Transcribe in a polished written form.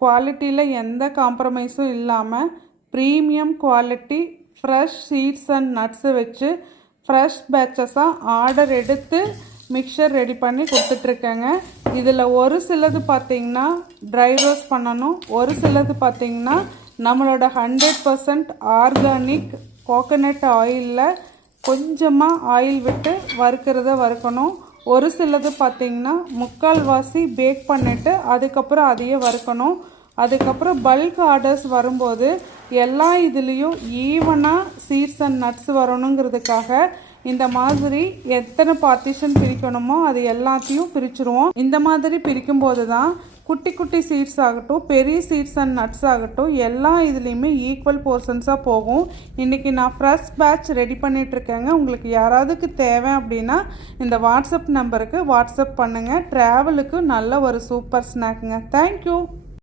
குவாலிட்டியில் எந்த காம்ப்ரமைஸும் இல்லாமல் premium quality fresh seeds and nuts வச்சு ஃப்ரெஷ் பேட்சஸாக ஆர்டர் எடுத்து மிக்சர் ரெடி பண்ணி கொடுத்துட்ருக்கேங்க. இதில் ஒரு சிலது பார்த்திங்கன்னா ட்ரை ரோஸ்ட் பண்ணணும், ஒரு சிலது பார்த்திங்கன்னா நம்மளோட 100% ஆர்கானிக் கோகோனட் ஆயிலில் கொஞ்சமாக ஆயில் விட்டு வறுக்கணும். ஒரு சிலது பார்த்திங்கன்னா முக்கால்வாசி பேக் பண்ணிவிட்டு அதுக்கப்புறம் அதையே வறுக்கணும். அதுக்கப்புறம் பல்க் ஆர்டர்ஸ் வரும்போது எல்லா இதுலேயும் ஈவனாக சீட்ஸ் அண்ட் நட்ஸ் வரணுங்கிறதுக்காக இந்த மாதிரி எத்தனை பார்ட்டிஷன் பிரிக்கணுமோ அது எல்லாத்தையும் பிரிச்சுருவோம். இந்த மாதிரி பிரிக்கும்போது தான் குட்டி குட்டி சீட்ஸ் ஆகட்டும், பெரிய சீட்ஸ் அண்ட் நட்ஸ் ஆகட்டும், எல்லா இதுலேயுமே ஈக்குவல் போர்ஷன்ஸாக போகும். இன்றைக்கி நான் ஃப்ரெஷ் பேட்ச் ரெடி பண்ணிகிட்ருக்கேங்க. உங்களுக்கு யாராவதுக்கு தேவை அப்படின்னா இந்த வாட்ஸ்அப் நம்பருக்கு வாட்ஸ்அப் பண்ணுங்கள். ட்ராவலுக்கு நல்ல ஒரு சூப்பர் ஸ்நாக்குங்க. தேங்க்யூ.